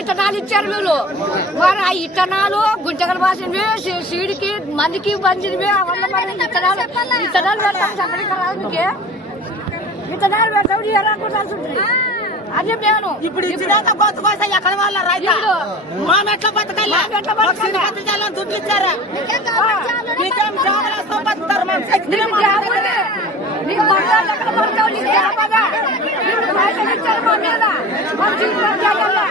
ఇత్తనాలు ఇచ్చారు వీళ్ళు. మరి ఆ ఇత్తనాలు గుంటగల బాసినవి సీడికి మందికి బందినవి అవన్నీ మరి ఇత్తనాలు ఇత్తనాలు పెడతాం చెప్పడానికి రాదు మీకే ఇత్తనాలు పెడతాం ఉంటుంది? అదే నేను. ఇప్పుడు ఇచ్చినాక బతుకోసా ఎక్కడ వాళ్ళ రైత. మా మెట్ల దుడ్లు ఇచ్చారా? మీకేం జాబులు. బతుకుతారు మేము శక్తిని నీకు జాబులే. నీకు బంగారు ఎక్కడ పడతావు? నీకు జాబగా? నీకు పైసలు ఇచ్చారు మా మీద. మా జీవితం చేయాలా?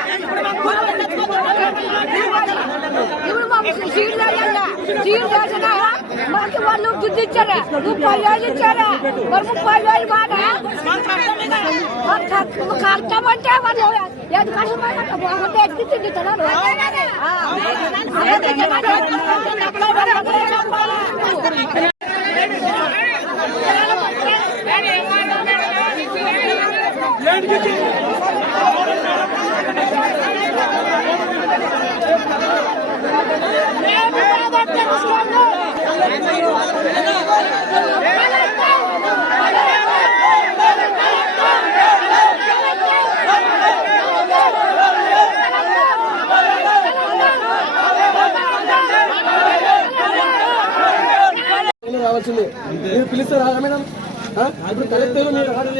ఇప్పుడు మాకు సీట్లు వేయాలా? సీట్లు వేసినా మాకు వాళ్ళు దుడ్డు ఇచ్చారా ముప్పై వేలు ఇచ్చారా మరి ముప్పై వేలు బాగా కష్టం అంటే వాళ్ళు ఏది కష్టమైనా బాగుంటే ఎక్కి తింటున్నారు రావాల్సిందే. మీరు పిలిస్తే రాగా మేడం? ఇప్పుడు కలెక్టర్ మీరు ఆర్డర్.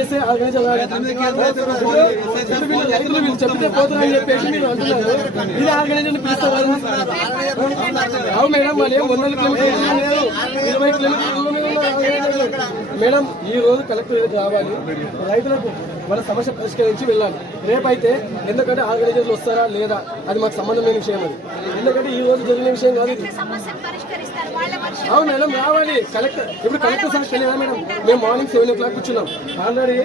ఇప్పుడు వీళ్ళు రైతులు వీళ్ళు చెప్తే పోతున్నారని చెప్పేసి మీరు అంటున్నారు ఇది ఆర్గనైజర్ పిలుస్తే రాదా? రావు మేడం వాళ్ళు ఏం వందల కిలోమీటర్లు ఇరవై కిలోమీటర్ల మేడం ఈ రోజు కలెక్టర్ రావాలి. రైతులకు మన సమస్య పరిష్కరించి వెళ్ళాలి. రేపైతే ఎందుకంటే ఆర్గనైజర్లు వస్తారా లేదా? అది మాకు సంబంధం లేని విషయం అది. ఎందుకంటే ఈ రోజు జరిగిన విషయం కాదు ఇది. అవును మేడం రావాలి. కలెక్టర్ ఇప్పుడు కలెక్టర్ సార్ తెలియదా మేడం మేము మార్నింగ్ సెవెన్ ఓ క్లాక్ కూర్చున్నాం. ఆల్రెడీ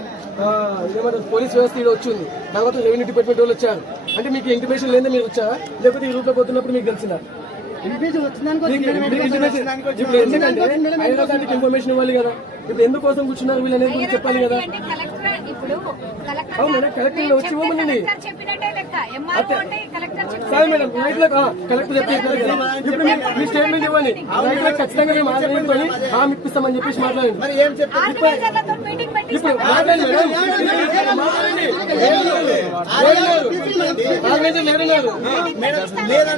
ఏమంటారు పోలీస్ వ్యవస్థ ఇక్కడ వచ్చింది. తర్వాత రెవెన్యూ డిపార్ట్మెంట్ వాళ్ళు వచ్చారు. అంటే మీకు ఇంటిమేషన్ లేదా మీరు వచ్చారా? లేకపోతే ఈ రూట్లో పోతున్నప్పుడు మీకు తెలిసిందా? ఇన్ఫర్మేషన్ ఇవ్వాలి కదా. ఇప్పుడు ఎందుకోసం కూర్చున్నారు వీళ్ళు అనేది కూడా చెప్పాలి కదా. అంటే కలెక్టర్ ఇప్పుడు కలెక్టర్ అవును? కలెక్టర్ వచ్చి ఇవ్వమని సరే మేడం రైతులకు కలెక్టర్ చెప్పారు కదా ఇప్పుడు మీ- మీ స్టేట్మెంట్ ఇవ్వండి. రైతులకు ఖచ్చితంగా మేము ఆగ్రహించుకొని హామీ ఇప్పిస్తామని చెప్పేసి మాట్లాడండి. ఇప్పుడు మాట్లాడండి. మేడం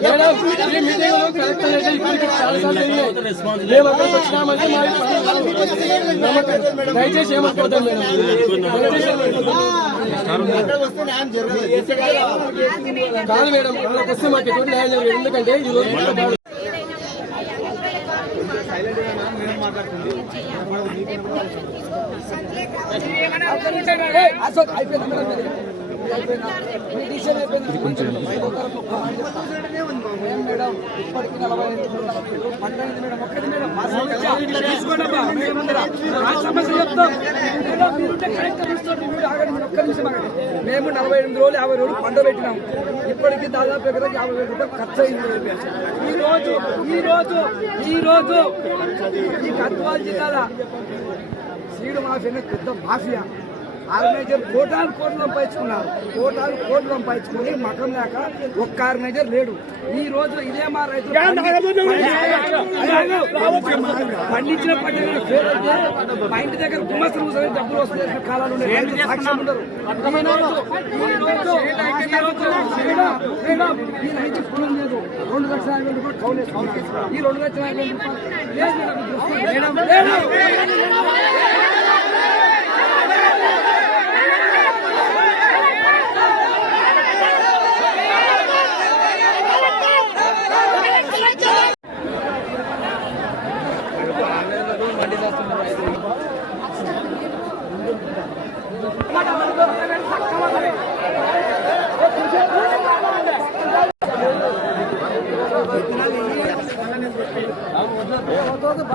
మేడం మీటింగ్లో కలెక్టర్ అయితే ఇప్పటికి చాలా సార్లు జరిగాయి మేము అక్కడికి వచ్చినామంటే మా నమ్మకం. దయచేసి ఏమనుకోవద్దాం మేడం. దయచేసి. కాదు మేడం వాళ్ళకి వస్తే మాకు ఎటువంటి న్యాయం జరగదు ఎందుకంటే ఈ రోజు మొత్తం బాగా- మేడం? ఇప్పటికి నలభై ఐదు పంతొమ్మిది మేడం ఒక్కటి మేడం. సమస్య చెప్తాం ఏదో మీరుంటే కరెక్ట్ తీసుకోండి. మీరు ఆగండి మీరు ఒక్క నిమిషం ఆగండి. మేము నలభై ఎనిమిది రోజులు యాభై రోజులు పంట పెట్టినాం ఇప్పటికీ దాదాపు ఎకరాకి యాభై వేల రూపాయలు ఖర్చు అయింది ఈ రోజు ఈ రోజు ఈ రోజు ఈ గద్వాల జిల్లాల సీడు మాఫీ అనే పెద్ద మాఫియా. ఆర్గనైజర్ కోటాను కోట్లు సంపాదించుకున్నారు కోటాను కోట్లు సంపాదించుకుని మకం లేక ఒక్క ఆర్గనైజర్ లేడు. ఈ రోజు ఇదే మా రైతులు పండించిన పంటలు ఫెయిల్ అయితే మా ఇంటి దగ్గర గుమ్మస్తులు కూర్చొని డబ్బులు వస్తాయి కాలాలు సాక్ష్యం ఉండరు ఈ రైతు పొలం లేదు. రెండు లక్షల యాభై వేల రూపాయలు కౌలు. ఈ రెండు లక్షల యాభై వేల రూపాయలు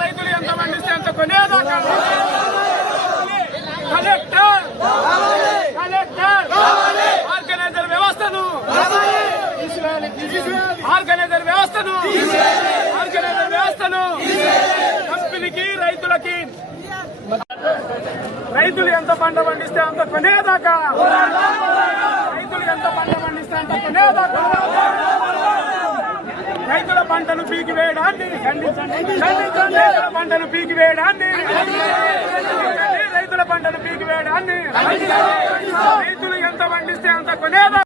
రైతులు ఎంత పండిస్తే అంత కొనేదాకా కలెక్టర్ కలెక్టర్ ఆర్గనైజర్ వ్యవస్థను ఆర్గనైజర్ వ్యవస్థను ఆర్గనైజర్ వ్యవస్థను కంపెనీకి రైతులకి రైతులు ఎంత పంట పండిస్తే అంత కొనేదాకా రైతులు ఎంత పంట పండిస్తే అంత కొనేదాకా రైతుల పంటను పీకి వేయడాన్ని. ఖండించండి రైతుల పంటను పీకి వేయడాన్ని. రైతుల పంటను పీకి వేయడాన్ని. రైతులు ఎంత పండిస్తే అంత కొనేదా?